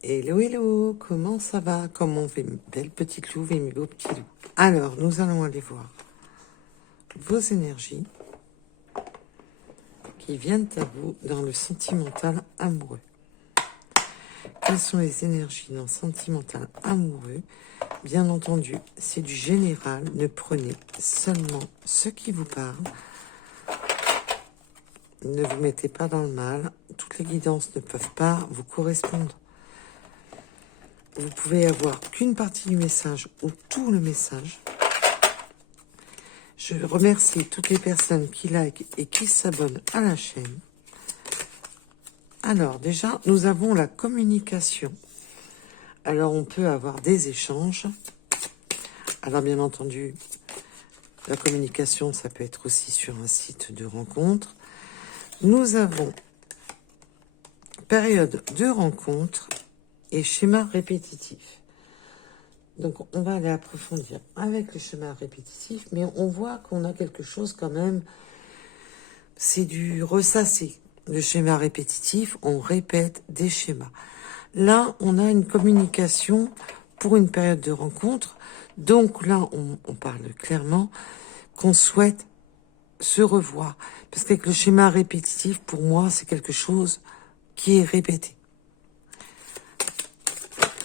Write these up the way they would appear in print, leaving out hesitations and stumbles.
Hello, hello, comment ça va? Comment va mes belles petites louves et mes beaux petits loups? Alors, nous allons aller voir vos énergies qui viennent à vous dans le sentimental amoureux. Quelles sont les énergies dans le sentimental amoureux? Bien entendu, c'est du général. Ne prenez seulement ce qui vous parle. Ne vous mettez pas dans le mal. Toutes les guidances ne peuvent pas vous correspondre. Vous pouvez avoir qu'une partie du message ou tout le message. Je remercie toutes les personnes qui likent et qui s'abonnent à la chaîne. Alors déjà, nous avons la communication. Alors on peut avoir des échanges. Alors bien entendu, la communication, ça peut être aussi sur un site de rencontre. Nous avons période de rencontre et schéma répétitif. Donc, on va aller approfondir avec le schéma répétitif, mais on voit qu'on a quelque chose quand même, c'est du ressasser. Le schéma répétitif, on répète des schémas. Là, on a une communication pour une période de rencontre. Donc là, on parle clairement qu'on souhaite se revoir. Parce qu'avec le schéma répétitif, pour moi, c'est quelque chose qui est répété.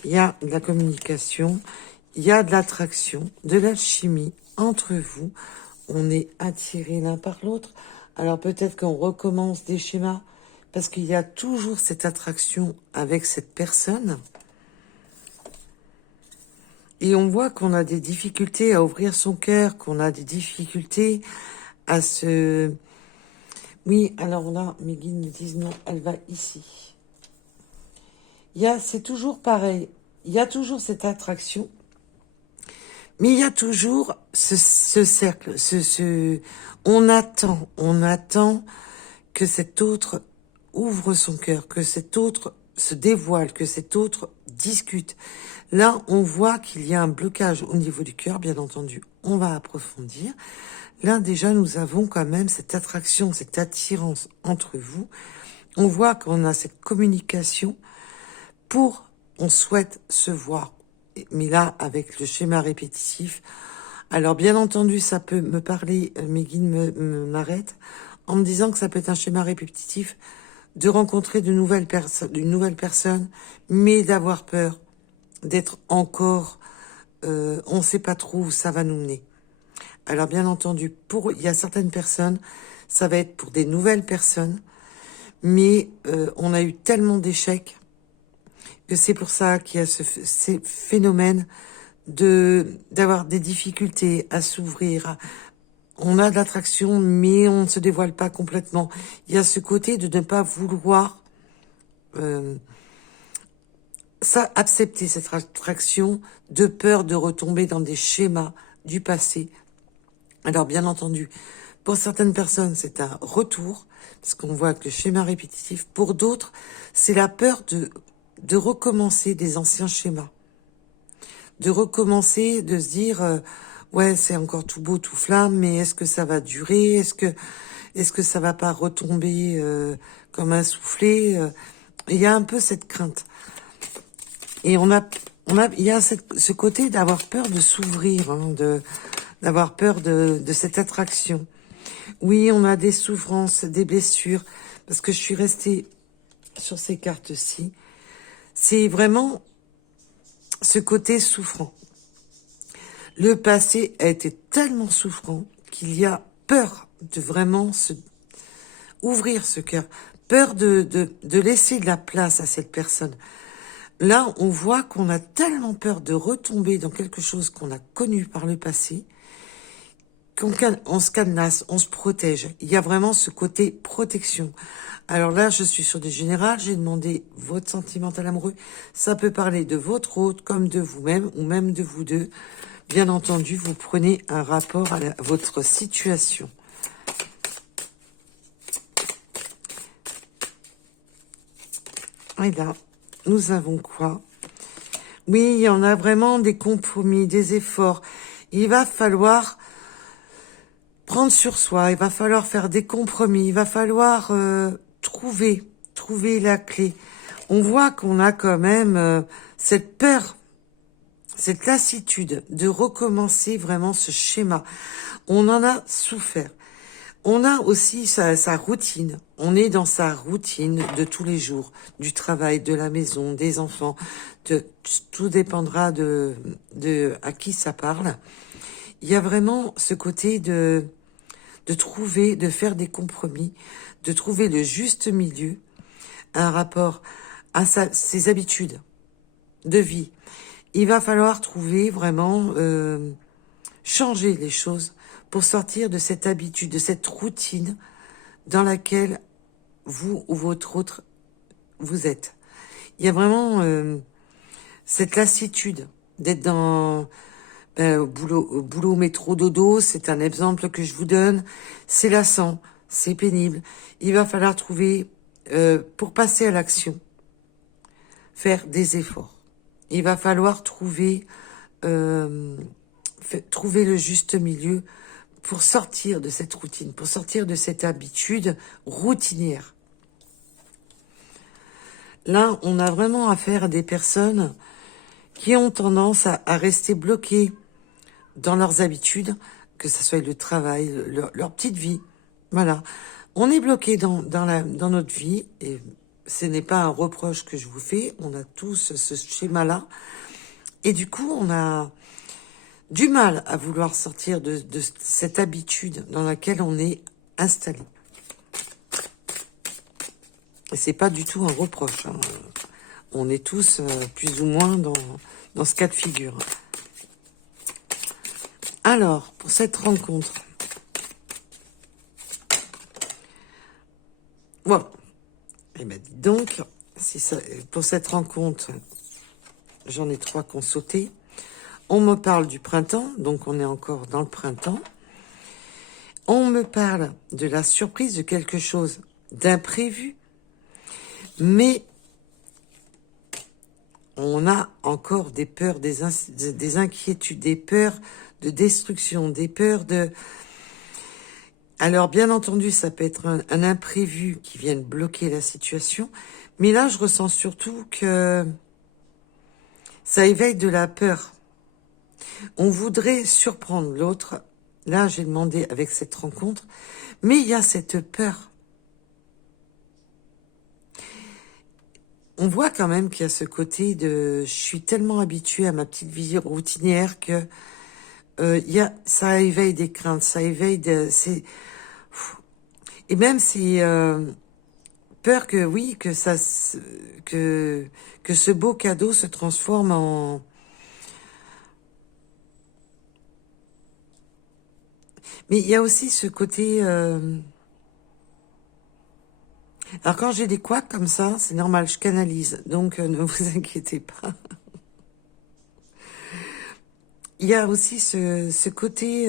Il y a de la communication, il y a de l'attraction, de l'alchimie entre vous. On est attirés l'un par l'autre. Alors peut-être qu'on recommence des schémas parce qu'il y a toujours cette attraction avec cette personne. Et on voit qu'on a des difficultés à ouvrir son cœur, qu'on a des difficultés à se... Oui, alors là, mes guides me disent non, elle va ici. C'est toujours pareil. Il y a toujours cette attraction. Mais il y a toujours ce cercle. On attend que cet autre ouvre son cœur, que cet autre se dévoile, que cet autre discute. Là, on voit qu'il y a un blocage au niveau du cœur, bien entendu. On va approfondir. Là, déjà, nous avons quand même cette attraction, cette attirance entre vous. On voit qu'on a cette communication on souhaite se voir. Mais là, avec le schéma répétitif, alors bien entendu, ça peut me parler, mes guides m'arrêtent, en me disant que ça peut être un schéma répétitif de rencontrer de nouvelles personnes, mais d'avoir peur, d'être encore, on ne sait pas trop où ça va nous mener. Alors bien entendu, il y a certaines personnes, ça va être pour des nouvelles personnes, mais on a eu tellement d'échecs que c'est pour ça qu'il y a ces phénomènes d'avoir des difficultés à s'ouvrir. On a de l'attraction, mais on ne se dévoile pas complètement. Il y a ce côté de ne pas vouloir accepter cette attraction, de peur de retomber dans des schémas du passé. Alors bien entendu, pour certaines personnes, c'est un retour, parce qu'on voit que le schéma répétitif, pour d'autres, c'est la peur de recommencer des anciens schémas. De recommencer, de se dire, ouais, c'est encore tout beau, tout flamme, mais est-ce que ça va durer? Est-ce que ça va pas retomber comme un soufflet? Il y a un peu cette crainte. Et il y a ce côté d'avoir peur de s'ouvrir, hein, d'avoir peur de cette attraction. Oui, on a des souffrances, des blessures, parce que je suis restée sur ces cartes-ci. C'est vraiment ce côté souffrant. Le passé a été tellement souffrant qu'il y a peur de vraiment ouvrir ce cœur, peur de laisser de la place à cette personne. Là, on voit qu'on a tellement peur de retomber dans quelque chose qu'on a connu par le passé, on se cadenasse, on se protège. Il y a vraiment ce côté protection. Alors là, je suis sur des générales, j'ai demandé votre sentimental amoureux. Ça peut parler de votre hôte, comme de vous-même, ou même de vous deux. Bien entendu, vous prenez un rapport à votre situation. Et là, nous avons quoi? Oui, il y en a vraiment des compromis, des efforts. Il va falloir prendre sur soi, il va falloir faire des compromis, il va falloir trouver la clé. On voit qu'on a quand même cette peur, cette lassitude de recommencer vraiment ce schéma. On en a souffert. On a aussi sa routine. On est dans sa routine de tous les jours, du travail, de la maison, des enfants. Tout dépendra de à qui ça parle. Il y a vraiment ce côté de trouver, de faire des compromis, de trouver le juste milieu, un rapport à ses habitudes de vie. Il va falloir trouver vraiment, changer les choses pour sortir de cette habitude, de cette routine dans laquelle vous ou votre autre vous êtes. Il y a vraiment cette lassitude d'être dans boulot, métro, dodo, c'est un exemple que je vous donne. C'est lassant, c'est pénible. Il va falloir trouver, pour passer à l'action, faire des efforts. Il va falloir trouver le juste milieu pour sortir de cette routine, pour sortir de cette habitude routinière. Là, on a vraiment affaire à des personnes qui ont tendance à rester bloquées dans leurs habitudes, que ce soit le travail, leur petite vie. Voilà. On est bloqué dans notre vie, et ce n'est pas un reproche que je vous fais, on a tous ce schéma-là. Et du coup, on a du mal à vouloir sortir de cette habitude dans laquelle on est installé. Et c'est pas du tout un reproche, hein. On est tous plus ou moins dans ce cas de figure. Alors, pour cette rencontre, bon, eh ben dis donc, pour cette rencontre, j'en ai 3 qui ont sauté. On me parle du printemps, donc on est encore dans le printemps. On me parle de la surprise, de quelque chose d'imprévu, mais on a encore des peurs, des inquiétudes, des peurs de destruction, des peurs de... Alors, bien entendu, ça peut être un imprévu qui vienne bloquer la situation, mais là, je ressens surtout que ça éveille de la peur. On voudrait surprendre l'autre. Là, j'ai demandé avec cette rencontre, mais il y a cette peur. On voit quand même qu'il y a ce côté de... Je suis tellement habituée à ma petite vie routinière que ça éveille des craintes, ça éveille et même c'est peur que oui, que ce beau cadeau se transforme en... Mais il y a aussi ce côté... Alors quand j'ai des couacs comme ça, c'est normal, je canalise, donc ne vous inquiétez pas. Il y a aussi ce côté...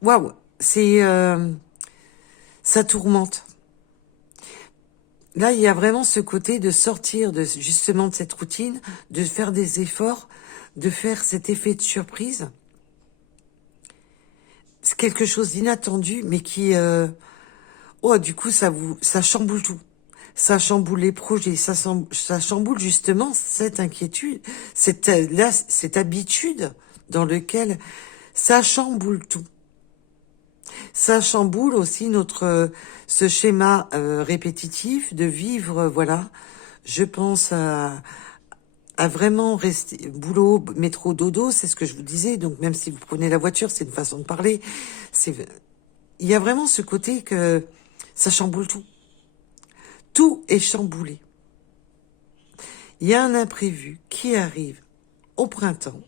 Waouh, ça tourmente. Là, il y a vraiment ce côté de sortir justement de cette routine, de faire des efforts, de faire cet effet de surprise. C'est quelque chose d'inattendu, mais qui... du coup, ça chamboule tout. Ça chamboule les projets, ça chamboule justement cette inquiétude, cette habitude dans laquelle ça chamboule tout. Ça chamboule aussi ce schéma répétitif de vivre, voilà. Je pense à vraiment rester boulot, métro, dodo, c'est ce que je vous disais. Donc même si vous prenez la voiture, c'est une façon de parler. Il y a vraiment ce côté que ça chamboule tout. Tout est chamboulé. Il y a un imprévu qui arrive au printemps,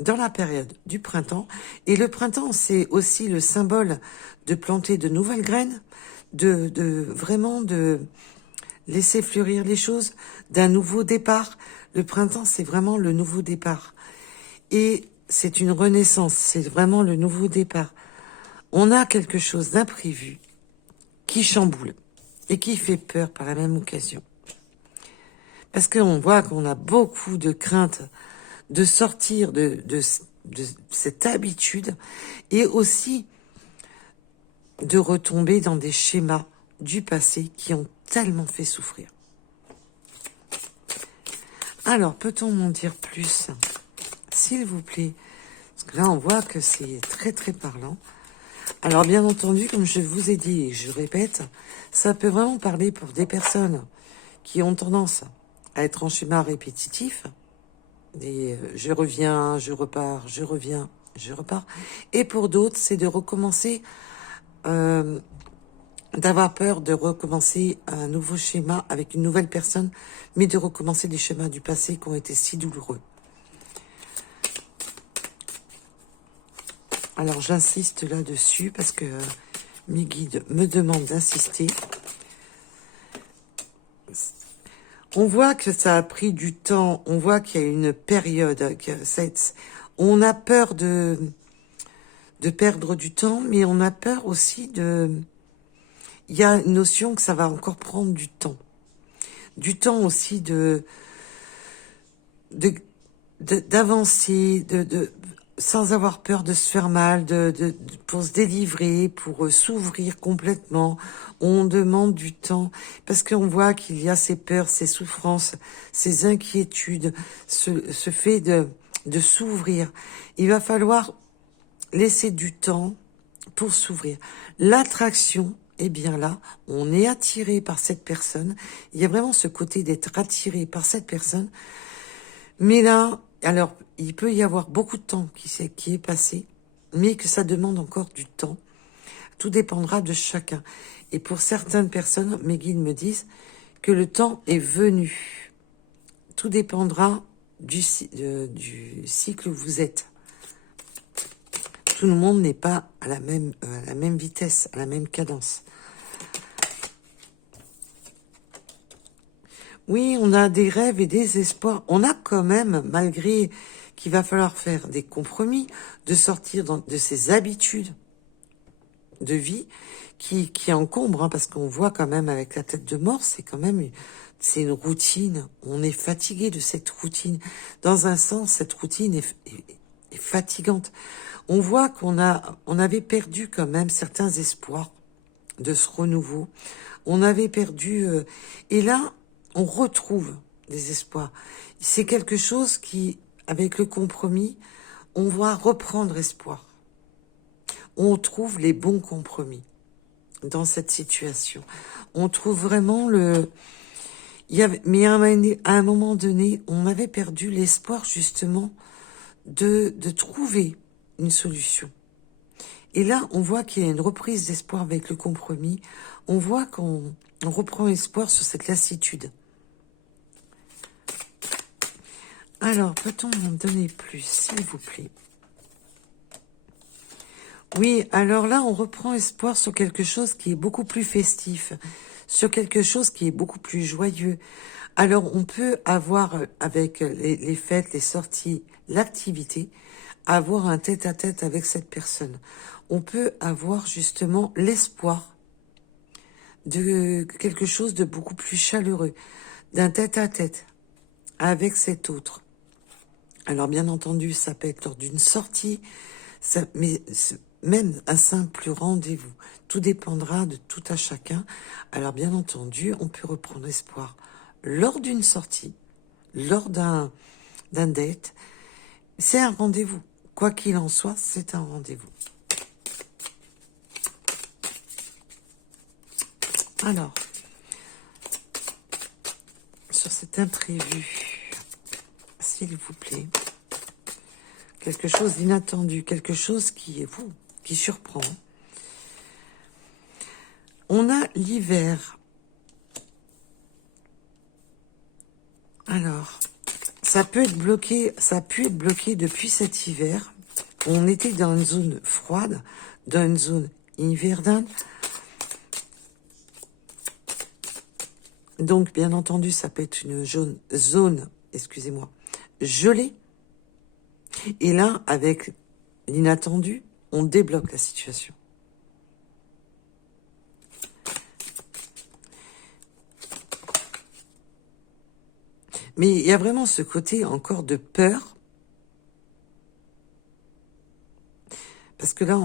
dans la période du printemps. Et le printemps, c'est aussi le symbole de planter de nouvelles graines, vraiment de laisser fleurir les choses, d'un nouveau départ. Le printemps, c'est vraiment le nouveau départ. Et c'est une renaissance, c'est vraiment le nouveau départ. On a quelque chose d'imprévu qui chamboule et qui fait peur par la même occasion. Parce qu'on voit qu'on a beaucoup de craintes de sortir de cette habitude et aussi de retomber dans des schémas du passé qui ont tellement fait souffrir. Alors, peut-on m'en dire plus, s'il vous plaît? Parce que là, on voit que c'est très, très parlant. Alors, bien entendu, comme je vous ai dit et je répète, ça peut vraiment parler pour des personnes qui ont tendance à être en schéma répétitif. Je reviens, je repars, je reviens, je repars. Et pour d'autres, c'est de recommencer, d'avoir peur de recommencer un nouveau schéma avec une nouvelle personne, mais de recommencer des schémas du passé qui ont été si douloureux. Alors j'insiste là-dessus parce que mes guides me demandent d'insister. On voit que ça a pris du temps, on voit qu'il y a une période, on a peur de perdre du temps, mais on a peur aussi il y a une notion que ça va encore prendre du temps. Du temps aussi d'avancer, sans avoir peur de se faire mal, pour se délivrer, pour s'ouvrir complètement. On demande du temps parce qu'on voit qu'il y a ces peurs, ces souffrances, ces inquiétudes, ce fait de s'ouvrir. Il va falloir laisser du temps pour s'ouvrir. L'attraction est bien là. On est attiré par cette personne. Il y a vraiment ce côté d'être attiré par cette personne. Mais là, alors, il peut y avoir beaucoup de temps qui est passé, mais que ça demande encore du temps. Tout dépendra de chacun. Et pour certaines personnes, mes guides me disent que le temps est venu. Tout dépendra du cycle où vous êtes. Tout le monde n'est pas à la même vitesse, à la même cadence. Oui, on a des rêves et des espoirs. On a quand même, malgré qu'il va falloir faire des compromis, de sortir de ces habitudes de vie qui encombrent, hein, parce qu'on voit quand même avec la tête de mort, c'est une routine. On est fatigué de cette routine. Dans un sens, cette routine est fatigante. On voit on avait perdu quand même certains espoirs de ce renouveau. On avait perdu, et là, on retrouve des espoirs. C'est quelque chose qui, avec le compromis, on va reprendre espoir. On trouve les bons compromis dans cette situation. On trouve vraiment mais à un moment donné, on avait perdu l'espoir justement de trouver une solution. Et là, on voit qu'il y a une reprise d'espoir avec le compromis. On voit qu'on reprend espoir sur cette lassitude. Alors, peut-on m'en donner plus, s'il vous plaît? Oui, alors là, on reprend espoir sur quelque chose qui est beaucoup plus festif, sur quelque chose qui est beaucoup plus joyeux. Alors, on peut avoir, avec les fêtes, les sorties, l'activité, avoir un tête-à-tête avec cette personne. On peut avoir justement l'espoir de quelque chose de beaucoup plus chaleureux, d'un tête-à-tête avec cet autre. Alors, bien entendu, ça peut être lors d'une sortie, mais même un simple rendez-vous. Tout dépendra de tout à chacun. Alors, bien entendu, on peut reprendre espoir lors d'une sortie, lors d'un date. C'est un rendez-vous. Quoi qu'il en soit, c'est un rendez-vous. Alors, sur cet imprévu, s'il vous plaît, quelque chose d'inattendu, quelque chose qui surprend. On a l'hiver. Alors, ça a pu être bloqué depuis cet hiver. On était dans une zone froide, dans une zone hivernale. Donc, bien entendu, ça peut être une zone, excusez-moi, gelée. Et là, avec l'inattendu, on débloque la situation. Mais il y a vraiment ce côté encore de peur. Parce que là,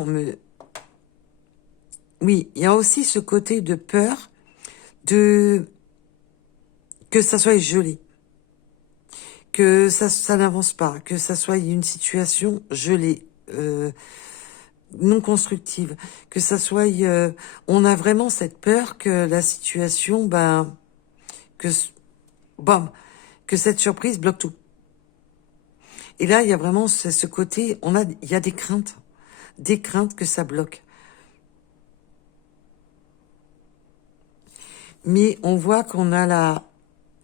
Oui, il y a aussi ce côté de peur de que ça soit gelé, que ça n'avance pas, que ça soit une situation gelée, non constructive, que ça soit, on a vraiment cette peur que la situation, ben, que, bam, que cette surprise bloque tout. Et là, il y a vraiment ce côté, il y a des craintes que ça bloque. Mais on voit qu'on a là,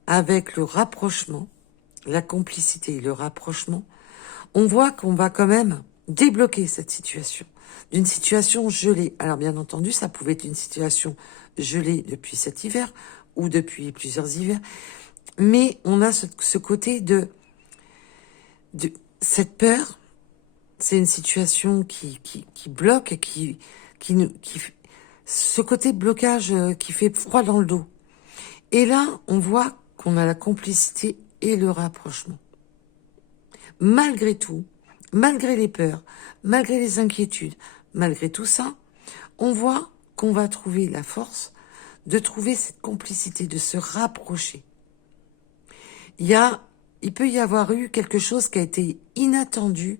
avec le rapprochement, la complicité, le rapprochement, on voit qu'on va quand même débloquer cette situation, d'une situation gelée. Alors bien entendu, ça pouvait être une situation gelée depuis cet hiver ou depuis plusieurs hivers, mais on a ce côté de cette peur. C'est une situation qui bloque, ce côté blocage qui fait froid dans le dos. Et là, on voit qu'on a la complicité et le rapprochement. Malgré tout, malgré les peurs, malgré les inquiétudes, malgré tout ça, on voit qu'on va trouver la force de trouver cette complicité, de se rapprocher. Il peut y avoir eu quelque chose qui a été inattendu.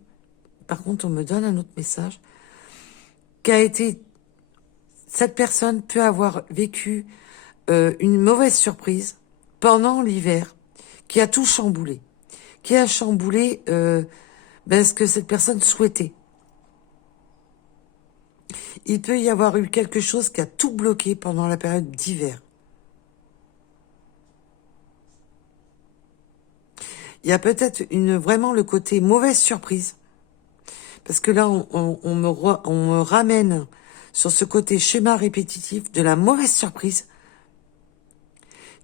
Par contre, on me donne un autre message qui a été, cette personne peut avoir vécu une mauvaise surprise pendant l'hiver qui a tout chamboulé, qui a chamboulé ce que cette personne souhaitait. Il peut y avoir eu quelque chose qui a tout bloqué pendant la période d'hiver. Il y a peut-être vraiment le côté mauvaise surprise, parce que là, on me ramène sur ce côté schéma répétitif de la mauvaise surprise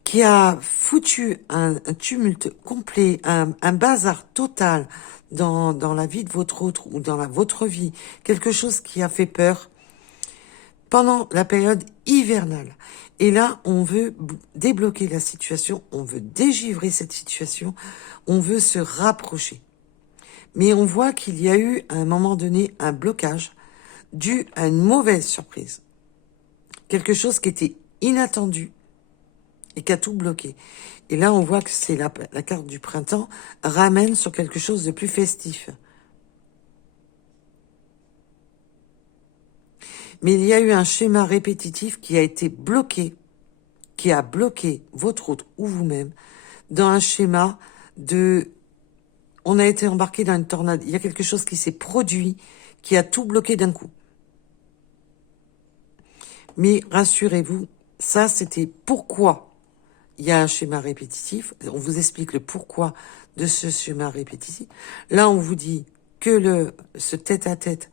qui a foutu un tumulte complet, un bazar total dans la vie de votre autre ou dans votre vie, quelque chose qui a fait peur pendant la période hivernale. Et là, on veut débloquer la situation, on veut dégivrer cette situation, on veut se rapprocher. Mais on voit qu'il y a eu, à un moment donné, un blocage dû à une mauvaise surprise. Quelque chose qui était inattendu et qui a tout bloqué. Et là, on voit que c'est la carte du printemps ramène sur quelque chose de plus festif. Mais il y a eu un schéma répétitif qui a été bloqué, qui a bloqué votre autre ou vous-même dans un schéma de... On a été embarqué dans une tornade. Il y a quelque chose qui s'est produit, qui a tout bloqué d'un coup. Mais rassurez-vous, ça c'était pourquoi il y a un schéma répétitif. On vous explique le pourquoi de ce schéma répétitif. Là, on vous dit que ce tête-à-tête,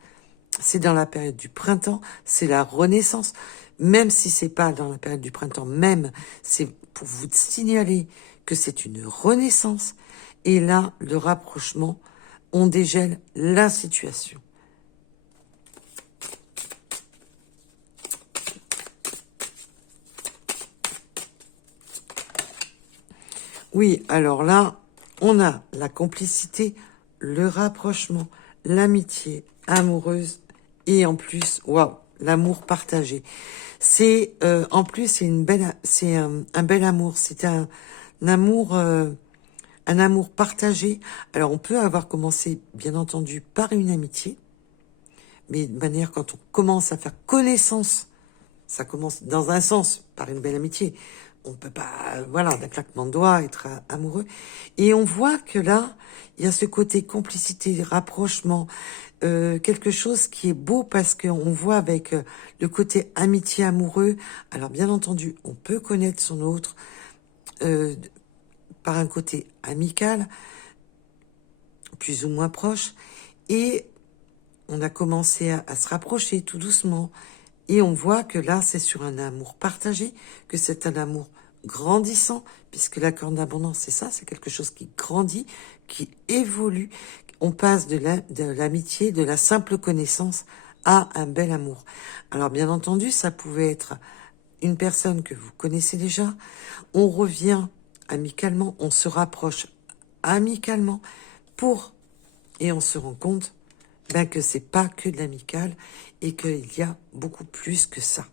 c'est dans la période du printemps, c'est la renaissance. Même si c'est pas dans la période du printemps, même, c'est pour vous signaler que c'est une renaissance. Et là, le rapprochement, on dégèle la situation. Oui, alors là, on a la complicité, le rapprochement, l'amitié amoureuse et en plus, waouh, l'amour partagé. C'est en plus c'est un bel amour, c'est un amour partagé. Alors on peut avoir commencé bien entendu par une amitié, mais de manière quand on commence à faire connaissance, ça commence dans un sens par une belle amitié. On peut pas, voilà, d'un claquement de doigts, être amoureux. Et on voit que là, il y a ce côté complicité, rapprochement, quelque chose qui est beau parce qu'on voit avec le côté amitié amoureux. Alors bien entendu, on peut connaître son autre par un côté amical, plus ou moins proche, et on a commencé à se rapprocher tout doucement. Et on voit que là, c'est sur un amour partagé, que c'est un amour grandissant, puisque la corne d'abondance, c'est ça, c'est quelque chose qui grandit, qui évolue. On passe de l'amitié, de la simple connaissance à un bel amour. Alors bien entendu, ça pouvait être une personne que vous connaissez déjà. On revient amicalement, on se rapproche amicalement et on se rend compte ben que c'est pas que de l'amical et qu'il y a beaucoup plus que ça.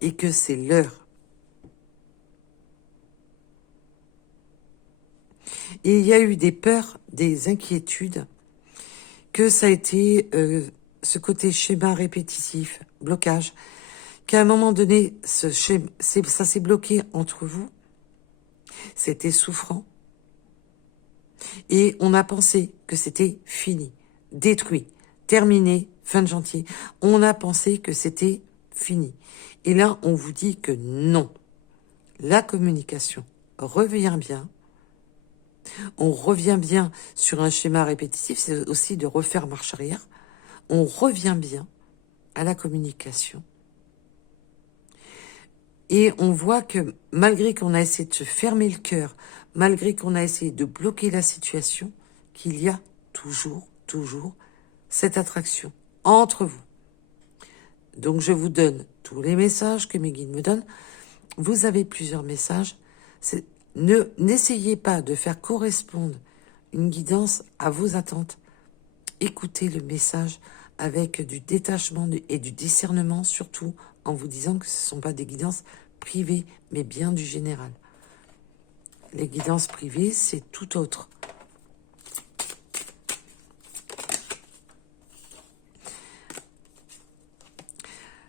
Et que c'est l'heure. Et il y a eu des peurs, des inquiétudes, que ça a été ce côté schéma répétitif, blocage, qu'à un moment donné, ça s'est bloqué entre vous, c'était souffrant, et on a pensé que c'était fini, détruit, terminé, fin de chantier. On a pensé que c'était fini. Et là, on vous dit que non. La communication revient bien. On revient bien sur un schéma répétitif, c'est aussi de refaire marche arrière. On revient bien à la communication. Et on voit que malgré qu'on a essayé de se fermer le cœur, malgré qu'on a essayé de bloquer la situation, qu'il y a toujours cette attraction entre vous. Donc je vous donne tous les messages que mes guides me donnent. Vous avez plusieurs messages. N'essayez pas de faire correspondre une guidance à vos attentes. Écoutez le message avec du détachement et du discernement, surtout en vous disant que ce ne sont pas des guidances privées, mais bien du général. Les guidances privées, c'est tout autre.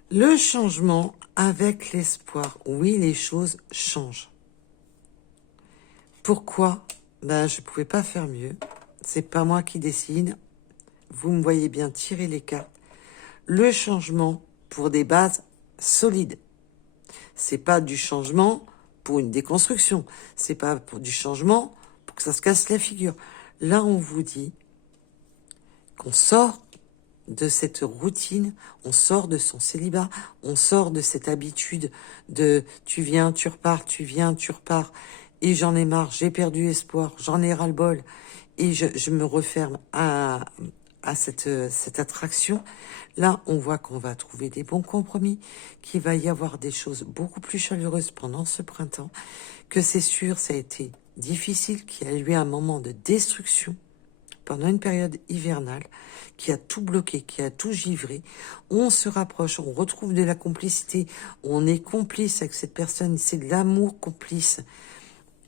Le changement avec l'espoir. Oui, les choses changent. Pourquoi? Ben, je ne pouvais pas faire mieux. C'est pas moi qui décide. Vous me voyez bien tirer les cartes. Le changement pour des bases solides. C'est pas du changement pour une déconstruction. C'est pas pour du changement pour que ça se casse la figure. Là, on vous dit qu'on sort de cette routine, on sort de son célibat, on sort de cette habitude de tu viens, tu repars, tu viens, tu repars, et j'en ai marre, j'ai perdu espoir, j'en ai ras-le-bol, et je me referme à cette attraction. Là, on voit qu'on va trouver des bons compromis, qu'il va y avoir des choses beaucoup plus chaleureuses pendant ce printemps, que c'est sûr, ça a été difficile, qu'il y a eu un moment de destruction pendant une période hivernale, qui a tout bloqué, qui a tout givré. On se rapproche, on retrouve de la complicité, on est complice avec cette personne, c'est de l'amour complice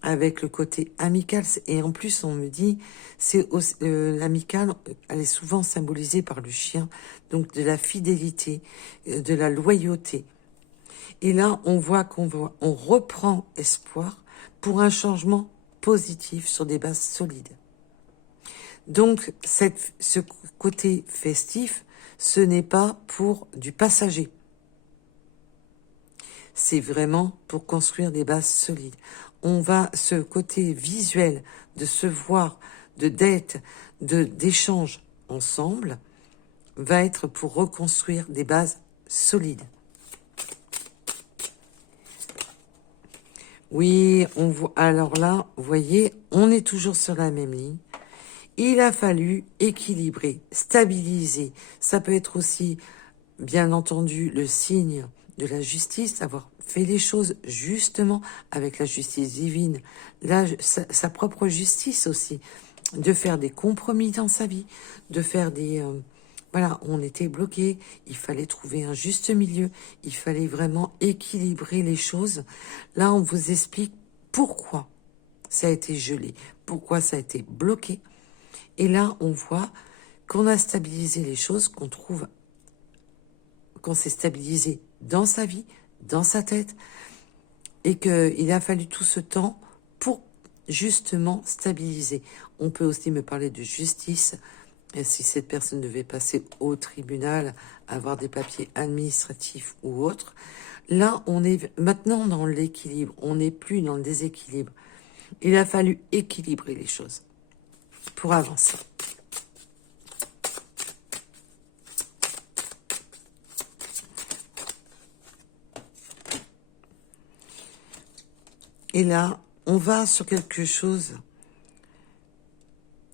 avec le côté amical. Et en plus, on me dit, c'est l'amical, elle est souvent symbolisée par le chien, donc de la fidélité, de la loyauté. Et là, on voit on reprend espoir pour un changement positif sur des bases solides. Donc, ce côté festif, ce n'est pas pour du passager. C'est vraiment pour construire des bases solides. Ce côté visuel de se voir, d'être, d'échange ensemble, va être pour reconstruire des bases solides. Oui, alors là, vous voyez, on est toujours sur la même ligne. Il a fallu équilibrer, stabiliser. Ça peut être aussi, bien entendu, le signe de la justice, avoir fait les choses justement avec la justice divine, sa propre justice aussi, de faire des compromis dans sa vie, de faire voilà, on était bloqué, il fallait trouver un juste milieu, il fallait vraiment équilibrer les choses. Là, on vous explique pourquoi ça a été gelé, pourquoi ça a été bloqué. Et là, on voit qu'on a stabilisé les choses, qu'on s'est stabilisé dans sa vie, dans sa tête, et qu'il a fallu tout ce temps pour justement stabiliser. On peut aussi me parler de justice, et si cette personne devait passer au tribunal, avoir des papiers administratifs ou autres. Là, on est maintenant dans l'équilibre, on n'est plus dans le déséquilibre. Il a fallu équilibrer les choses pour avancer. Et là, on va sur quelque chose.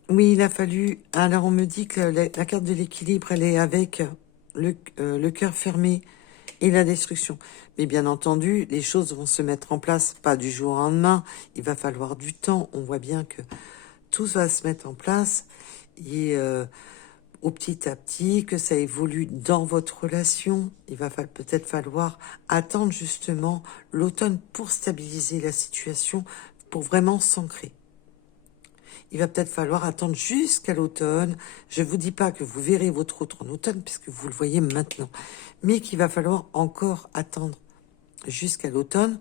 Oui, il a fallu... Alors, on me dit que la carte de l'équilibre, elle est avec le cœur fermé et la destruction. Mais bien entendu, les choses vont se mettre en place, pas du jour au lendemain. Il va falloir du temps. On voit bien que tout va se mettre en place. et au petit à petit, que ça évolue dans votre relation. Il va peut-être falloir attendre justement l'automne pour stabiliser la situation, pour vraiment s'ancrer. Il va peut-être falloir attendre jusqu'à l'automne. Je ne vous dis pas que vous verrez votre autre en automne, puisque vous le voyez maintenant, mais qu'il va falloir encore attendre jusqu'à l'automne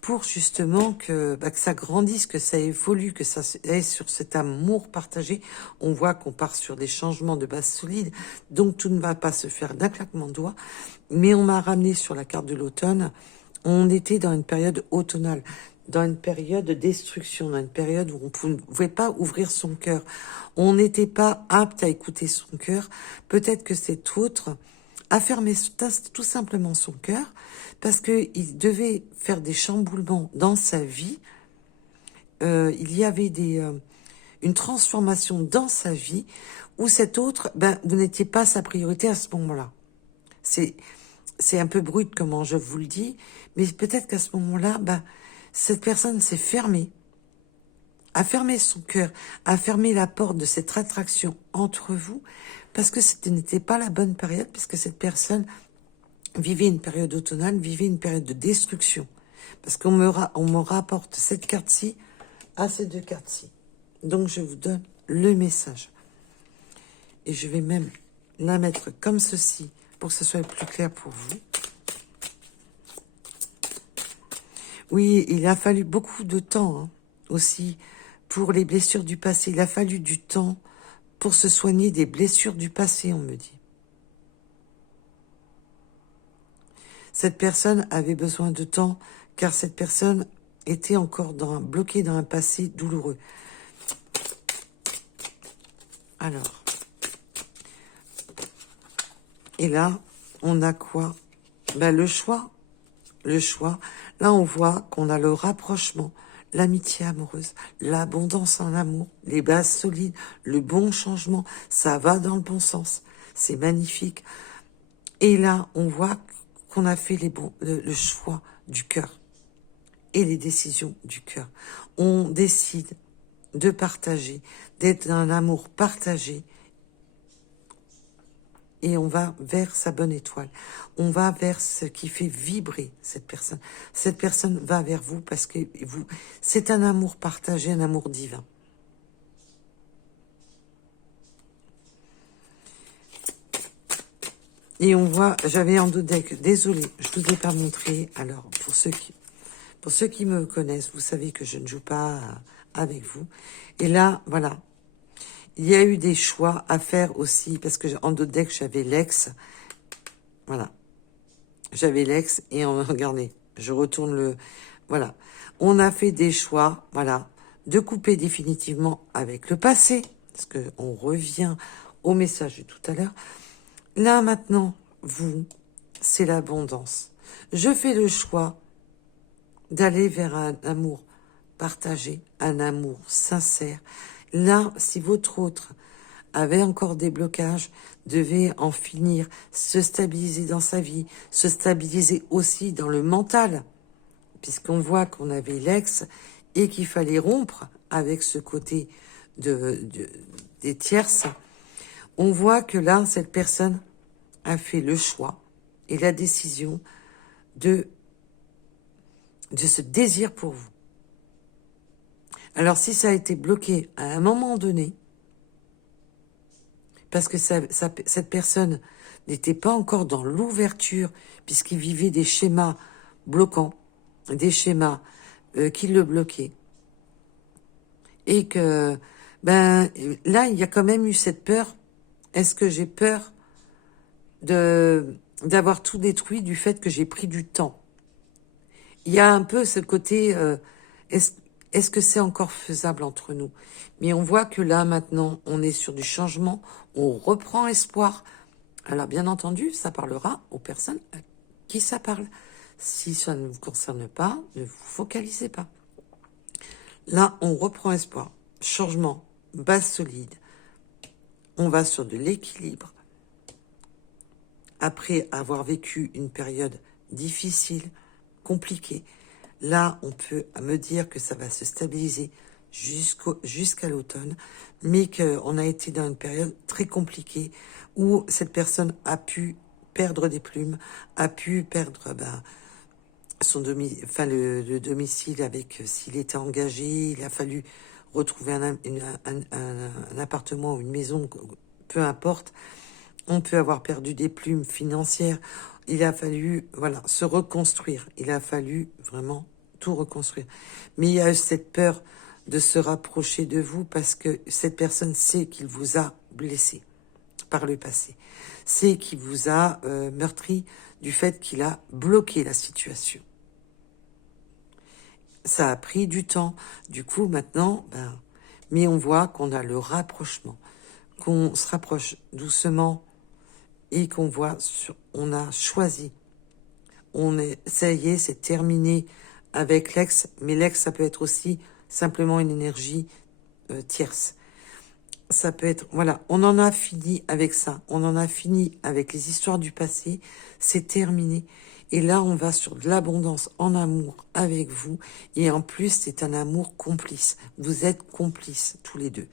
pour justement que ça grandisse, que ça évolue, que ça aille sur cet amour partagé. On voit qu'on part sur des changements de base solide, donc tout ne va pas se faire d'un claquement de doigts, mais on m'a ramené sur la carte de l'automne. On était dans une période automnale, dans une période de destruction, dans une période où on ne pouvait pas ouvrir son cœur. On n'était pas apte à écouter son cœur. Peut-être que cet autre a fermé tout simplement son cœur parce qu'il devait faire des chamboulements dans sa vie. Il y avait une transformation dans sa vie où cet autre, vous n'étiez pas sa priorité à ce moment-là. C'est un peu brut comment je vous le dis, mais peut-être qu'à ce moment-là, cette personne s'est fermée, a fermé son cœur, a fermé la porte de cette attraction entre vous, parce que ce n'était pas la bonne période, puisque cette personne vivait une période automnale, vivait une période de destruction. Parce qu'on me rapporte cette carte-ci à ces deux cartes-ci. Donc je vous donne le message. Et je vais même la mettre comme ceci, pour que ce soit plus clair pour vous. Oui, il a fallu beaucoup de temps aussi pour les blessures du passé. Il a fallu du temps pour se soigner des blessures du passé, on me dit. Cette personne avait besoin de temps car cette personne était encore bloquée dans un passé douloureux. Alors, et là, on a quoi? Le choix. Le choix. Là, on voit qu'on a le rapprochement, l'amitié amoureuse, l'abondance en amour, les bases solides, le bon changement. Ça va dans le bon sens. C'est magnifique. Et là, on voit qu'on a fait le choix du cœur et les décisions du cœur. On décide de partager, d'être dans un amour partagé. Et on va vers sa bonne étoile. On va vers ce qui fait vibrer cette personne. Cette personne va vers vous parce que c'est un amour partagé, un amour divin. Et on voit, j'avais en deck, désolé, je ne vous ai pas montré. Alors, pour ceux qui me connaissent, vous savez que je ne joue pas avec vous. Et là, voilà. Il y a eu des choix à faire aussi, parce que en d'autres decks, j'avais l'ex. Voilà. J'avais l'ex, et regardez, je retourne le... Voilà. On a fait des choix, voilà, de couper définitivement avec le passé, parce qu'on revient au message de tout à l'heure. Là, maintenant, vous, c'est l'abondance. Je fais le choix d'aller vers un amour partagé, un amour sincère. Là, si votre autre avait encore des blocages, devait en finir, se stabiliser dans sa vie, se stabiliser aussi dans le mental, puisqu'on voit qu'on avait l'ex et qu'il fallait rompre avec ce côté des tierces. On voit que là, cette personne a fait le choix et la décision de ce désir pour vous. Alors, si ça a été bloqué à un moment donné, parce que cette personne n'était pas encore dans l'ouverture, puisqu'il vivait des schémas bloquants, des schémas qui le bloquaient, et que, là, il y a quand même eu cette peur. Est-ce que j'ai peur d'avoir tout détruit du fait que j'ai pris du temps? Il y a un peu ce côté, est-ce que c'est encore faisable entre nous? Mais on voit que là, maintenant, on est sur du changement, on reprend espoir. Alors, bien entendu, ça parlera aux personnes à qui ça parle. Si ça ne vous concerne pas, ne vous focalisez pas. Là, on reprend espoir. Changement, base solide. On va sur de l'équilibre. Après avoir vécu une période difficile, compliquée, là, on peut me dire que ça va se stabiliser jusqu'à l'automne, mais qu'on a été dans une période très compliquée où cette personne a pu perdre des plumes, a pu perdre le domicile avec s'il était engagé, il a fallu retrouver un appartement ou une maison, peu importe. On peut avoir perdu des plumes financières. Il a fallu, voilà, se reconstruire. Il a fallu vraiment tout reconstruire. Mais il y a eu cette peur de se rapprocher de vous parce que cette personne sait qu'il vous a blessé par le passé. C'est qu'il vous a meurtri du fait qu'il a bloqué la situation. Ça a pris du temps. Du coup, maintenant, mais on voit qu'on a le rapprochement, qu'on se rapproche doucement et qu'on voit, on a choisi. Ça y est, c'est terminé avec l'ex, mais l'ex, ça peut être aussi simplement une énergie tierce. Ça peut être, voilà, on en a fini avec ça, on en a fini avec les histoires du passé, c'est terminé. Et là, on va sur de l'abondance en amour avec vous. Et en plus, c'est un amour complice. Vous êtes complices tous les deux.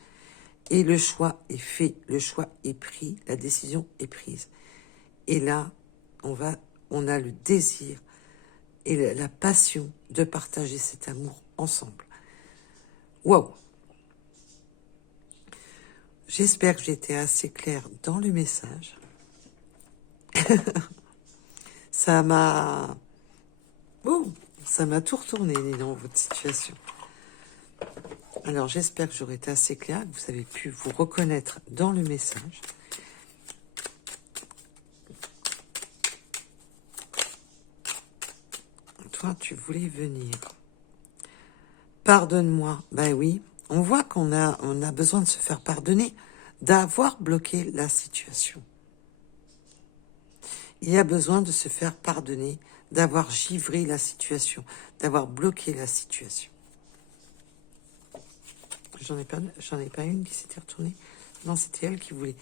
Et le choix est fait, le choix est pris, la décision est prise. Et là, on a le désir et la passion de partager cet amour ensemble. Waouh! J'espère que j'ai été assez claire dans le message. Ça m'a tout retourné dans votre situation. Alors, j'espère que j'aurai été assez claire, que vous avez pu vous reconnaître dans le message. Toi, tu voulais venir. Pardonne-moi. Ben oui, on voit qu'on a besoin de se faire pardonner, d'avoir bloqué la situation. Il y a besoin de se faire pardonner, d'avoir givré la situation, d'avoir bloqué la situation. J'en ai pas une qui s'était retournée. Non, c'était elle qui voulait.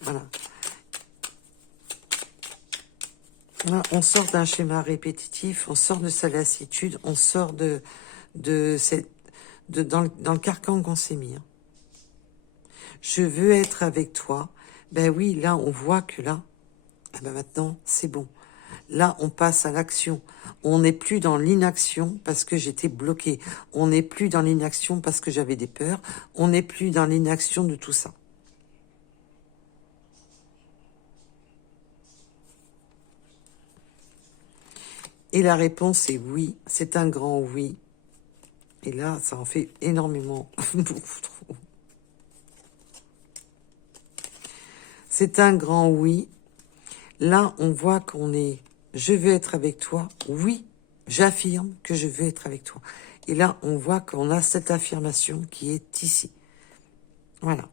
Voilà. Là, on sort d'un schéma répétitif, on sort de sa lassitude, on sort dans le carcan qu'on s'est mis. Je veux être avec toi. Ben oui, là, on voit que là, maintenant, c'est bon. Là, on passe à l'action. On n'est plus dans l'inaction parce que j'étais bloquée. On n'est plus dans l'inaction parce que j'avais des peurs. On n'est plus dans l'inaction de tout ça. Et la réponse est oui. C'est un grand oui. Et là, ça en fait énormément. Beaucoup trop. C'est un grand oui. Là, on voit qu'on est « je veux être avec toi ». Oui, j'affirme que je veux être avec toi. Et là, on voit qu'on a cette affirmation qui est ici. Voilà.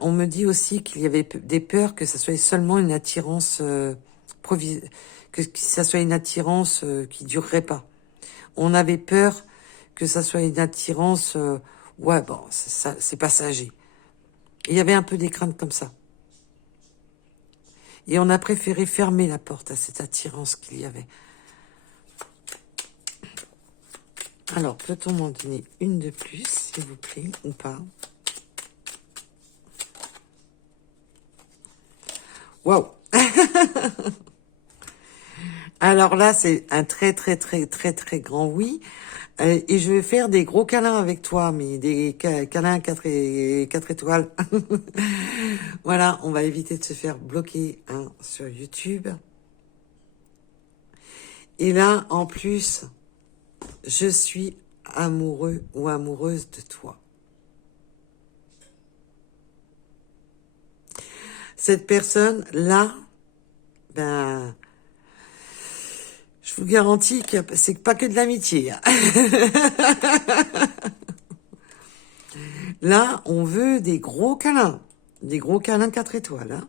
On me dit aussi qu'il y avait des peurs que ça soit seulement une attirance que ça soit une attirance qui durerait pas. On avait peur que ça soit une attirance ouais, bon, c'est passager. Il y avait un peu des craintes comme ça. Et on a préféré fermer la porte à cette attirance qu'il y avait. Alors, peut-on m'en donner une de plus, s'il vous plaît, ou pas? Waouh! Alors là, c'est un très, très, très, très, très grand oui. Et je vais faire des gros câlins avec toi, mais des câlins 4 étoiles. Voilà, on va éviter de se faire bloquer sur YouTube. Et là, en plus, je suis amoureux ou amoureuse de toi. Cette personne-là, je vous garantis que c'est pas que de l'amitié. Là, on veut des gros câlins 4 étoiles.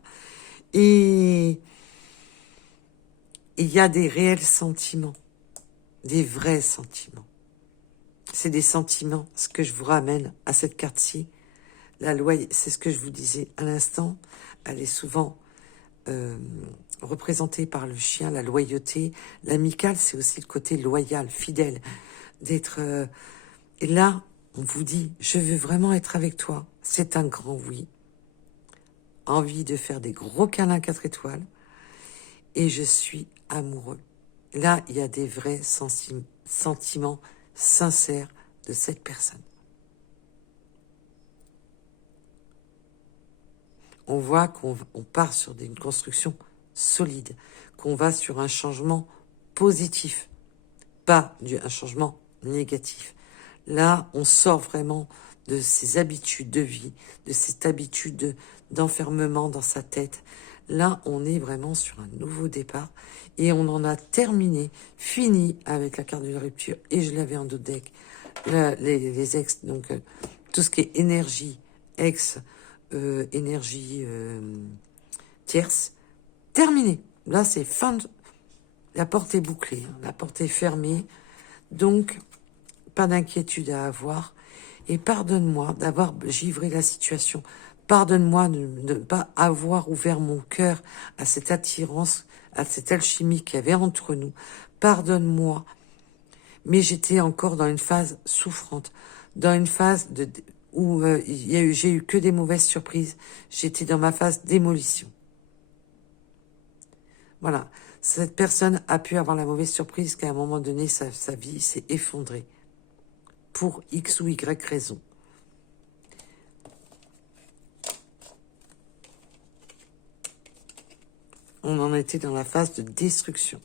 Et il y a des réels sentiments, des vrais sentiments. C'est des sentiments, ce que je vous ramène à cette carte-ci. C'est ce que je vous disais à l'instant. Elle est souvent représentée par le chien, la loyauté. L'amical, c'est aussi le côté loyal, fidèle. d'être... et là, on vous dit, je veux vraiment être avec toi. C'est un grand oui. Envie de faire des gros câlins 4 étoiles. Et je suis amoureux. Là, il y a des vrais sentiments sincères de cette personne. On voit qu'on part sur une construction solide, qu'on va sur un changement positif, pas un changement négatif. Là, on sort vraiment de ses habitudes de vie, de cette habitude d'enfermement dans sa tête. Là, on est vraiment sur un nouveau départ et on en a terminé, fini avec la carte de la rupture. Et je l'avais en dos deck, les ex, donc tout ce qui est énergie, énergie tierce, terminé. Là, c'est fin de... La porte est bouclée, hein, la porte est fermée, donc pas d'inquiétude à avoir. Et pardonne-moi d'avoir givré la situation. Pardonne-moi de ne pas avoir ouvert mon cœur à cette attirance, à cette alchimie qu'il y avait entre nous. Pardonne-moi. Mais j'étais encore dans une phase souffrante, dans une phase où j'ai eu que des mauvaises surprises. J'étais dans ma phase d'émolition. Voilà. Cette personne a pu avoir la mauvaise surprise qu'à un moment donné, sa vie s'est effondrée. Pour X ou Y raison. On en était dans la phase de destruction.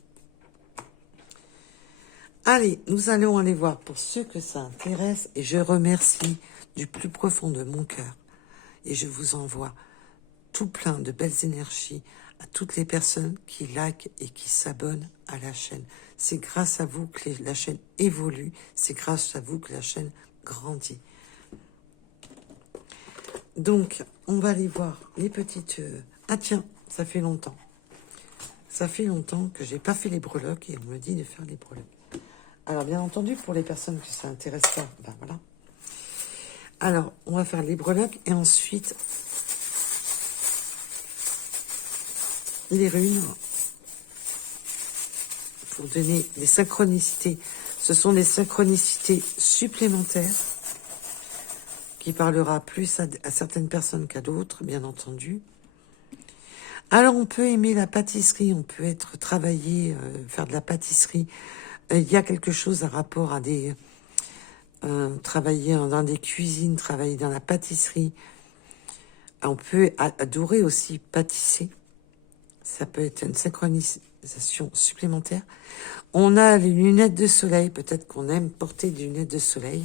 Allez, nous allons aller voir pour ceux que ça intéresse et je remercie du plus profond de mon cœur. Et je vous envoie tout plein de belles énergies à toutes les personnes qui likent et qui s'abonnent à la chaîne. C'est grâce à vous que la chaîne évolue, c'est grâce à vous que la chaîne grandit. Donc, on va aller voir les petites... Ah tiens, ça fait longtemps. Ça fait longtemps que j'ai pas fait les breloques et on me dit de faire les breloques. Alors, bien entendu, pour les personnes que ça intéresse pas, ben voilà. Alors, on va faire les breloques et ensuite les runes pour donner des synchronicités. Ce sont des synchronicités supplémentaires qui parlera plus à certaines personnes qu'à d'autres, bien entendu. Alors, on peut aimer la pâtisserie, on peut être travaillé, faire de la pâtisserie. Il y a quelque chose à rapport à des... travailler dans des cuisines, travailler dans la pâtisserie. On peut adorer aussi pâtisser. Ça peut être une synchronisation supplémentaire. On a les lunettes de soleil. Peut-être qu'on aime porter des lunettes de soleil.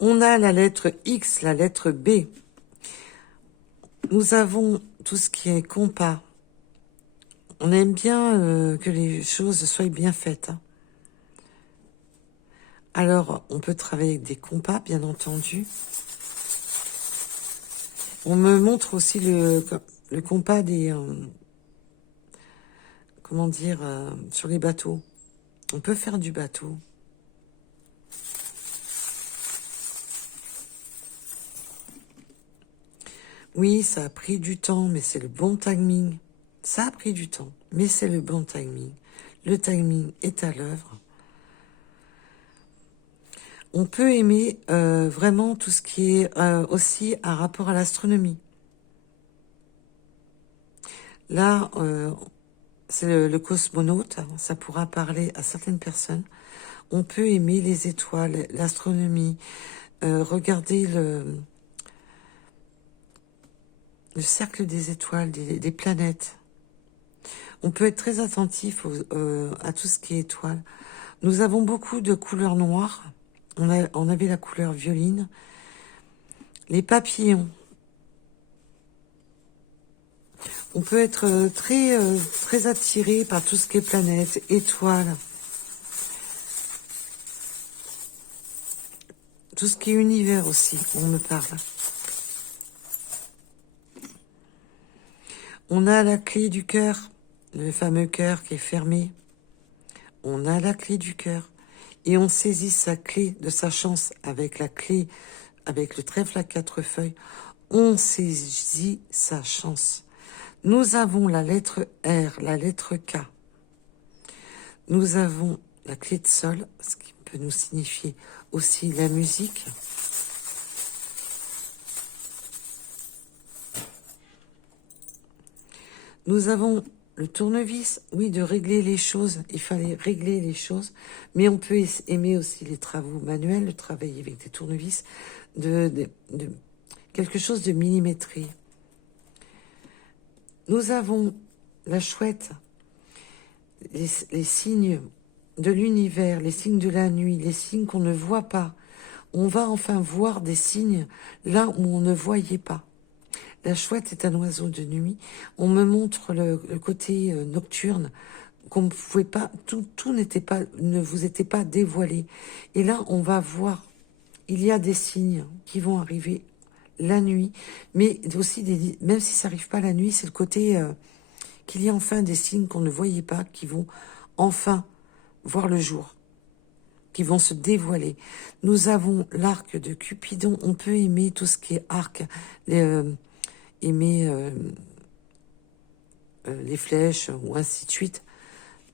On a la lettre X, la lettre B. Nous avons tout ce qui est compas. On aime bien que les choses soient bien faites. Hein. Alors, on peut travailler avec des compas, bien entendu. On me montre aussi le compas des... comment dire, sur les bateaux. On peut faire du bateau. Oui, ça a pris du temps, mais c'est le bon timing. Ça a pris du temps, mais c'est le bon timing. Le timing est à l'œuvre. On peut aimer vraiment tout ce qui est aussi un rapport à l'astronomie. Là, c'est le cosmonaute, ça pourra parler à certaines personnes. On peut aimer les étoiles, l'astronomie, regarder le cercle des étoiles, des planètes. On peut être très attentif à tout ce qui est étoiles. Nous avons beaucoup de couleurs noires. On avait la couleur violine. Les papillons. On peut être très attiré par tout ce qui est planète, étoiles. Tout ce qui est univers aussi, on me parle. On a la clé du cœur, le fameux cœur qui est fermé. On a la clé du cœur. Et on saisit sa clé de sa chance avec la clé, avec le trèfle à 4 feuilles. On saisit sa chance. Nous avons la lettre R, la lettre K. Nous avons la clé de sol, ce qui peut nous signifier aussi la musique. Nous avons le tournevis, oui, de régler les choses. Il fallait régler les choses, mais on peut aimer aussi les travaux manuels, le travail avec des tournevis, de quelque chose de millimétré. Nous avons la chouette, les signes de l'univers, les signes de la nuit, les signes qu'on ne voit pas. On va enfin voir des signes là où on ne voyait pas. La chouette est un oiseau de nuit. On me montre le côté nocturne qu'on ne pouvait pas, tout n'était pas, ne vous était pas dévoilé. Et là, on va voir. Il y a des signes qui vont arriver la nuit, mais aussi même si ça n'arrive pas la nuit, c'est le côté qu'il y a enfin des signes qu'on ne voyait pas, qui vont enfin voir le jour, qui vont se dévoiler. Nous avons l'arc de Cupidon. On peut aimer tout ce qui est arc, aimer les flèches ou ainsi de suite,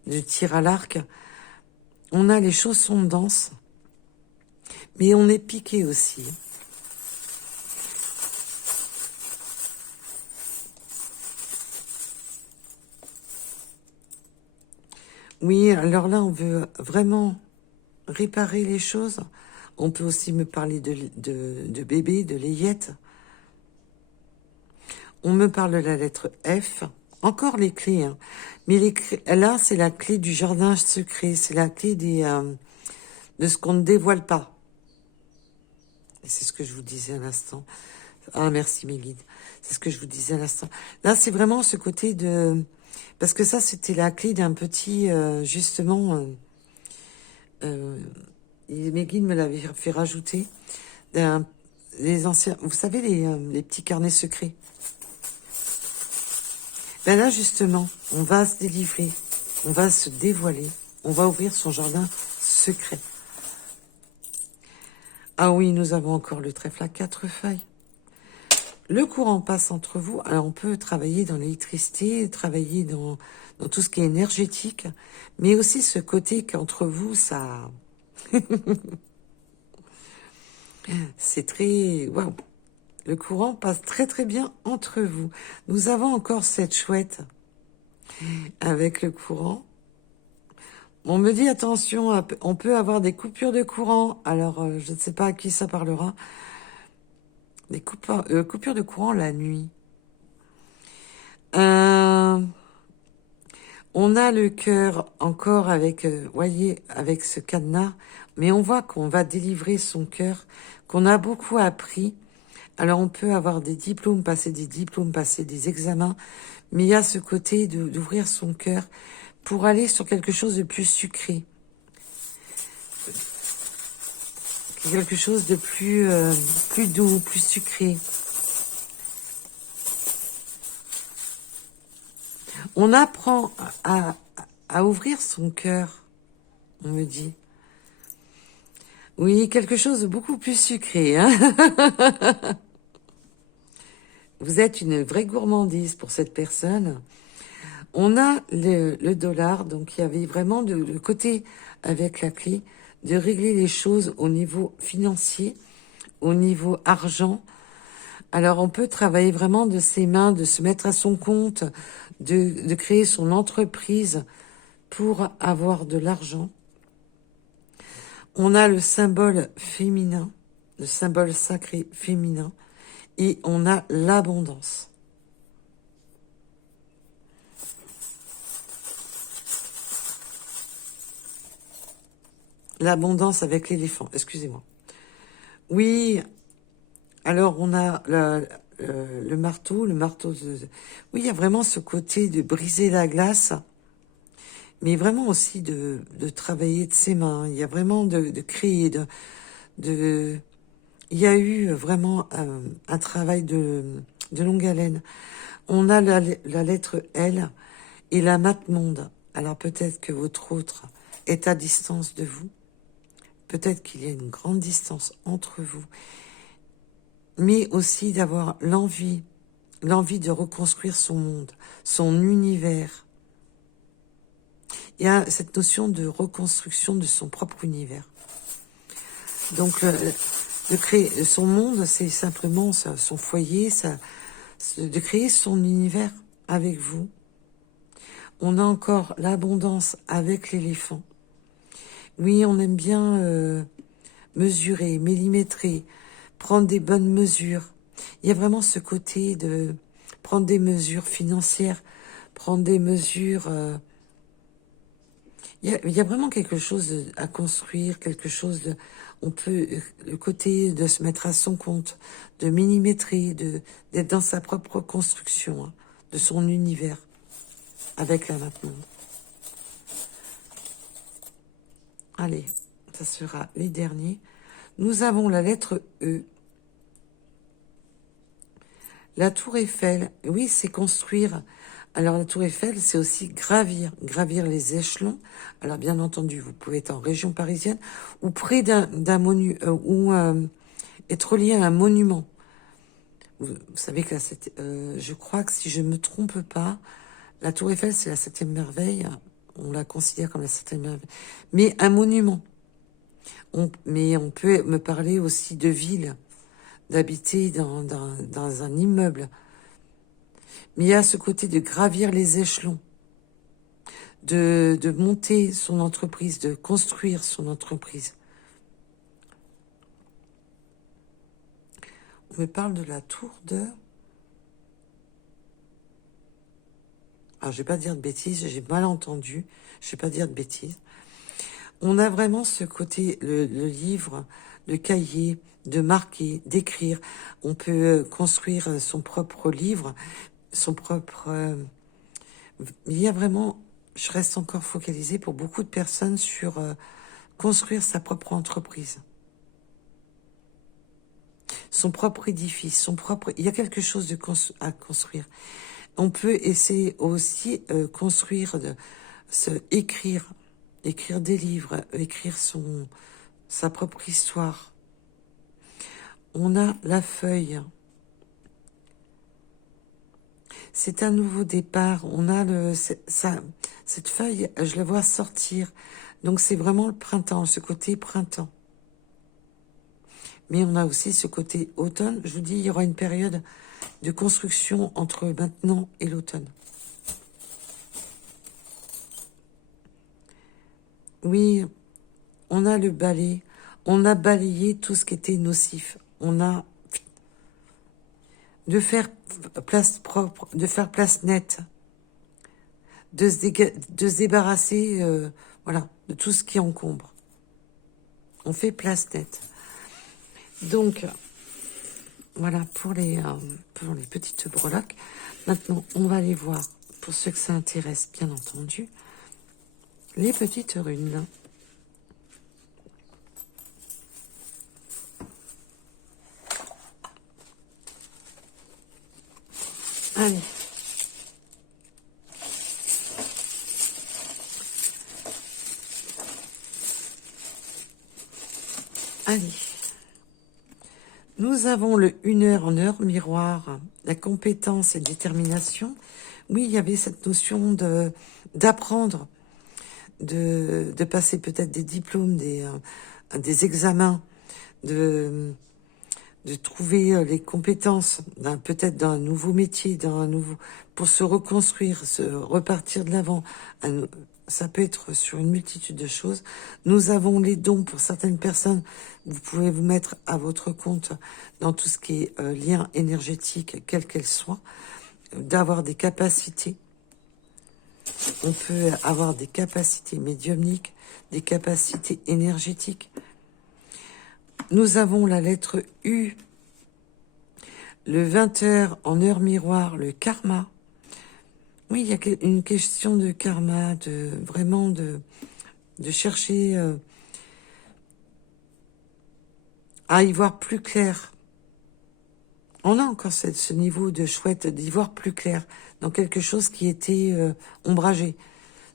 de tir à l'arc. On a les chaussons de danse, mais on est piqué aussi. Oui, alors là, on veut vraiment réparer les choses. On peut aussi me parler de bébé, de layette. On me parle de la lettre F. Encore les clés, hein. Mais là, c'est la clé du jardin secret. C'est la clé de ce qu'on ne dévoile pas. Et c'est ce que je vous disais à l'instant. Ah, merci mes guides. C'est ce que je vous disais à l'instant. Là, c'est vraiment ce côté de... Parce que ça, c'était la clé d'un petit, justement... mes guides me l'avaient fait rajouter. Les anciens... Vous savez, les petits carnets secrets. Ben là, justement, on va se délivrer. On va se dévoiler. On va ouvrir son jardin secret. Ah oui, nous avons encore le trèfle à 4 feuilles. Le courant passe entre vous. Alors, on peut travailler dans l'électricité, travailler dans tout ce qui est énergétique, mais aussi ce côté qu'entre vous, ça... c'est très... Waouh. Le courant passe très très bien entre vous. Nous avons encore cette chouette avec le courant. On me dit attention, on peut avoir des coupures de courant. Alors, je ne sais pas à qui ça parlera. Des coupures de courant la nuit. On a le cœur encore avec, voyez, avec ce cadenas, mais on voit qu'on va délivrer son cœur, qu'on a beaucoup appris. Alors on peut avoir des diplômes, passer des examens, mais il y a ce côté d'ouvrir son cœur pour aller sur quelque chose de plus sucré. Quelque chose de plus, plus doux, plus sucré. On apprend à ouvrir son cœur, on me dit. Oui, quelque chose de beaucoup plus sucré, hein. Vous êtes une vraie gourmandise pour cette personne. On a le dollar, donc il y avait vraiment le côté avec la clé de régler les choses au niveau financier, au niveau argent. Alors on peut travailler vraiment de ses mains, de se mettre à son compte, de créer son entreprise pour avoir de l'argent. On a le symbole féminin, le symbole sacré féminin, et on a l'abondance. L'abondance avec l'éléphant, excusez-moi. Oui, alors on a le marteau, oui, il y a vraiment ce côté de briser la glace, mais vraiment aussi de travailler de ses mains. Il y a vraiment de créer, il y a eu vraiment un travail de longue haleine. On a la lettre L et la mate-monde. Alors peut-être que votre autre est à distance de vous. Peut-être qu'il y a une grande distance entre vous. mais aussi d'avoir l'envie de reconstruire son monde, son univers. Il y a cette notion de reconstruction de son propre univers. Donc, de créer son monde, c'est simplement son foyer, de créer son univers avec vous. On a encore l'abondance avec l'éléphant. Oui, on aime bien mesurer, millimétrer, prendre des bonnes mesures. Il y a vraiment ce côté de prendre des mesures financières, prendre des mesures... il y a vraiment quelque chose à construire, quelque chose de... On peut... Le côté de se mettre à son compte, de millimétrer, d'être dans sa propre construction, hein, de son univers, avec la maintenant. Allez, ça sera les derniers. Nous avons la lettre E. La tour Eiffel, oui, c'est construire. Alors la tour Eiffel, c'est aussi gravir les échelons. Alors bien entendu, vous pouvez être en région parisienne ou près d'un monument, ou être lié à un monument. Vous savez que je crois que si je ne me trompe pas, la tour Eiffel, c'est la 7e merveille. On la considère comme la 7e merveille. Mais un monument. Mais on peut me parler aussi de ville, d'habiter dans un immeuble. Mais il y a ce côté de gravir les échelons, de monter son entreprise, de construire son entreprise. On me parle de la tour de... Ah, je vais pas dire de bêtises, j'ai mal entendu, je vais pas dire de bêtises. On a vraiment ce côté, le livre, le cahier, de marquer, d'écrire. On peut construire son propre livre, son propre... Il y a vraiment, je reste encore focalisée pour beaucoup de personnes sur construire sa propre entreprise. Son propre édifice, son propre... Il y a quelque chose à construire. On peut essayer aussi construire, écrire des livres, écrire sa propre histoire. On a la feuille. C'est un nouveau départ. On a cette feuille, je la vois sortir. Donc c'est vraiment le printemps, ce côté printemps. Mais on a aussi ce côté automne. Je vous dis, il y aura une période de construction entre maintenant et l'automne. Oui, on a le balai. On a balayé tout ce qui était nocif. On a de faire place propre, de faire place nette, de se débarrasser voilà, de tout ce qui encombre. On fait place nette. Donc, voilà pour les petites breloques. Maintenant, on va aller voir, pour ceux que ça intéresse, bien entendu, les petites runes. Allez. Allez. Nous avons le 1 heure en heure miroir, la compétence et détermination. Oui, il y avait cette notion d'apprendre, de passer peut-être des diplômes, des examens, de trouver les compétences peut-être d'un nouveau métier, pour se reconstruire, se repartir de l'avant. Ça peut être sur une multitude de choses. Nous avons les dons pour certaines personnes. Vous pouvez vous mettre à votre compte dans tout ce qui est lien énergétique, quelle qu'elle soit, d'avoir des capacités. On peut avoir des capacités médiumniques, des capacités énergétiques. Nous avons la lettre U, le 20h en heure miroir, le karma. Oui, il y a une question de karma, vraiment de chercher à y voir plus clair. On a encore ce niveau de chouette, d'y voir plus clair dans quelque chose qui était ombragé,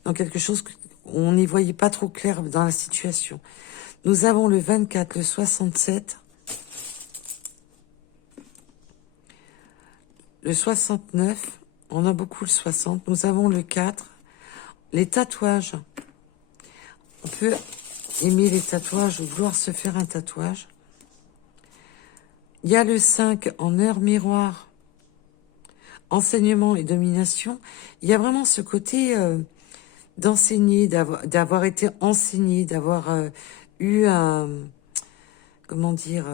dans quelque chose où on n'y voyait pas trop clair dans la situation. Nous avons le 24, le 67. Le 69, on a beaucoup le 60. Nous avons le 4. Les tatouages. On peut aimer les tatouages ou vouloir se faire un tatouage. Il y a le 5 en heure miroir. Enseignement et domination. Il y a vraiment ce côté d'enseigner, d'avoir été enseigné, d'avoir eu un... Comment dire...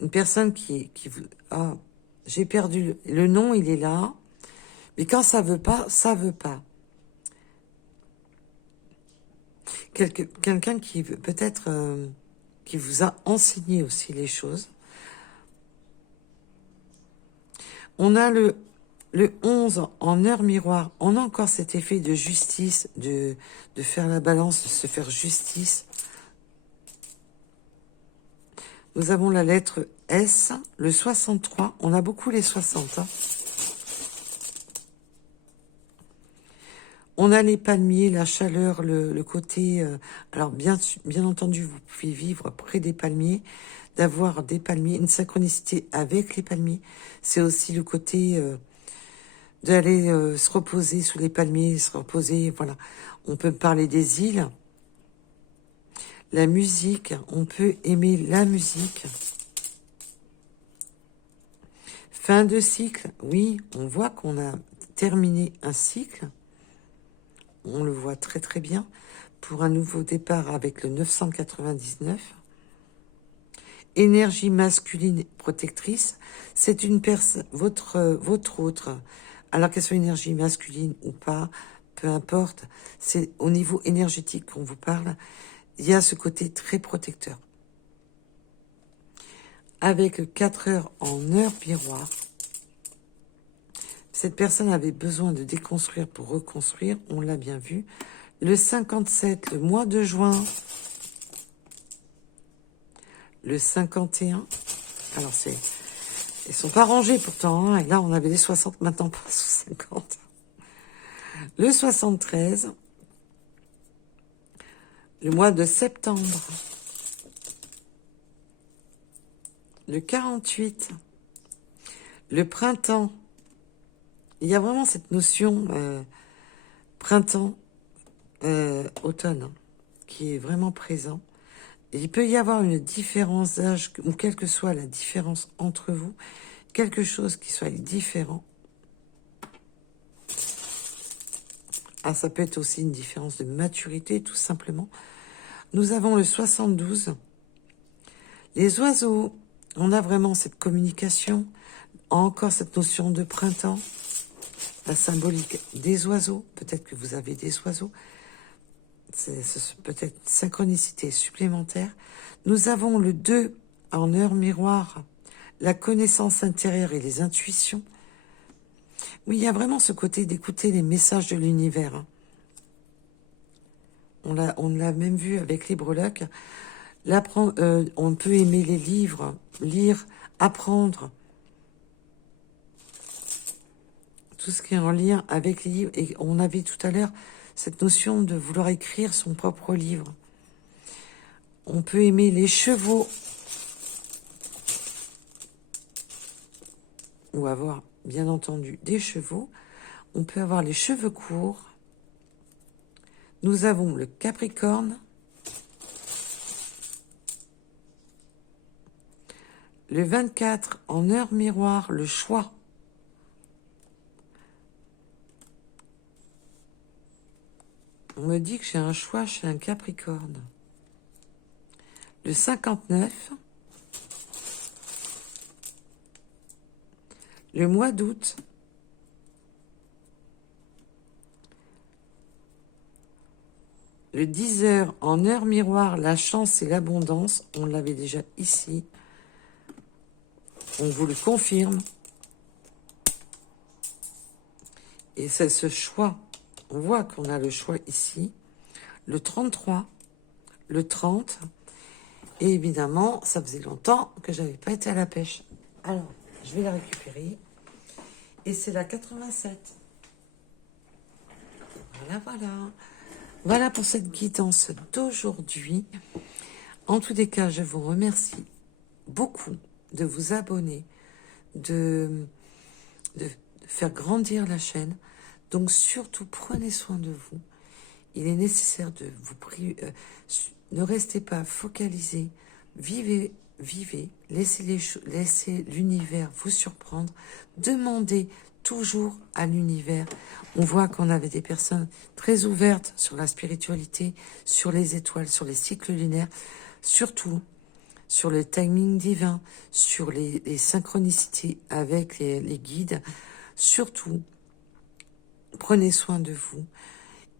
une personne qui ah, j'ai perdu le nom, il est là. Mais quand ça veut pas, ça veut pas. Quelqu'un qui veut peut-être qui vous a enseigné aussi les choses. On a le 11 en heure miroir. On a encore cet effet de justice, de faire la balance, de se faire justice. Nous avons la lettre S, le 63. On a beaucoup les 60. Hein. On a les palmiers, la chaleur, le côté... alors, bien entendu, vous pouvez vivre près des palmiers, d'avoir des palmiers, une synchronicité avec les palmiers. C'est aussi le côté d'aller se reposer sous les palmiers, se reposer, voilà. On peut parler des îles. La musique, on peut aimer la musique. Fin de cycle, oui, on voit qu'on a terminé un cycle. On le voit très très bien. Pour un nouveau départ avec le 999. Énergie masculine protectrice, c'est une personne, votre autre, alors qu'elle soit énergie masculine ou pas, peu importe, c'est au niveau énergétique qu'on vous parle, il y a ce côté très protecteur. Avec 4 heures en heure miroir, cette personne avait besoin de déconstruire pour reconstruire, on l'a bien vu. Le 57, le mois de juin. Le 51. Alors, ils sont pas rangés pourtant. Hein, et là, on avait les 60, maintenant pas sous 50. Le 73. Le mois de septembre. Le 48. Le printemps. Il y a vraiment cette notion printemps, automne, hein, qui est vraiment présent. Et il peut y avoir une différence d'âge, ou quelle que soit la différence entre vous, quelque chose qui soit différent. Ah, ça peut être aussi une différence de maturité, tout simplement. Nous avons le 72. Les oiseaux, on a vraiment cette communication, encore cette notion de printemps, la symbolique des oiseaux. Peut-être que vous avez des oiseaux. C'est peut-être synchronicité supplémentaire. Nous avons le 2 en heure miroir, la connaissance intérieure et les intuitions. Oui, il y a vraiment ce côté d'écouter les messages de l'univers. Hein. On l'a même vu avec les breloques. On peut aimer les livres, lire, apprendre. Tout ce qui est en lien avec les livres. Et on avait tout à l'heure cette notion de vouloir écrire son propre livre. On peut aimer les chevaux. Ou avoir, bien entendu, des chevaux. On peut avoir les cheveux courts. Nous avons le Capricorne. Le 24, en heure miroir, le choix. On me dit que j'ai un choix chez un Capricorne. Le 59. Le mois d'août. Le 10 heures en heure miroir, la chance et l'abondance. On l'avait déjà ici. On vous le confirme. Et c'est ce choix. On voit qu'on a le choix ici. Le 33, le 30. Et évidemment, ça faisait longtemps que je n'avais pas été à la pêche. Alors, je vais la récupérer. Et c'est la 87. Voilà, voilà. Voilà pour cette guidance d'aujourd'hui. En tous les cas, je vous remercie beaucoup de vous abonner, de faire grandir la chaîne. Donc surtout, prenez soin de vous. Il est nécessaire de vous prier. Ne restez pas focalisé. Vivez, laissez l'univers vous surprendre. Demandez toujours à l'univers. On voit qu'on avait des personnes très ouvertes sur la spiritualité, sur les étoiles, sur les cycles lunaires, surtout sur le timing divin, sur les synchronicités avec les guides. Surtout, prenez soin de vous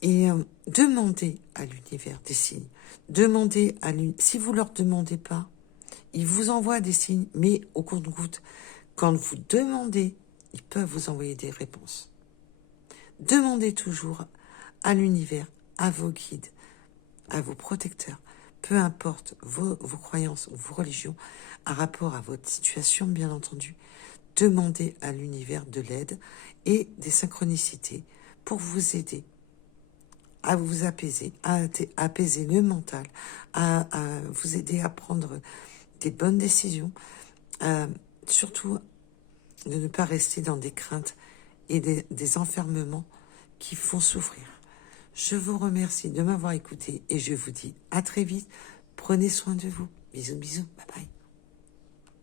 et demandez à l'univers des signes. Demandez si vous leur demandez pas, ils vous envoient des signes, mais au compte-gouttes. Quand vous demandez, ils peuvent vous envoyer des réponses. Demandez toujours à l'univers, à vos guides, à vos protecteurs, peu importe vos croyances ou vos religions, à rapport à votre situation, bien entendu. Demandez à l'univers de l'aide et des synchronicités pour vous aider à vous apaiser, à apaiser le mental, à vous aider à prendre des bonnes décisions, surtout de ne pas rester dans des craintes et des enfermements qui font souffrir. Je vous remercie de m'avoir écouté et je vous dis à très vite. Prenez soin de vous. Bisous, bisous. Bye bye.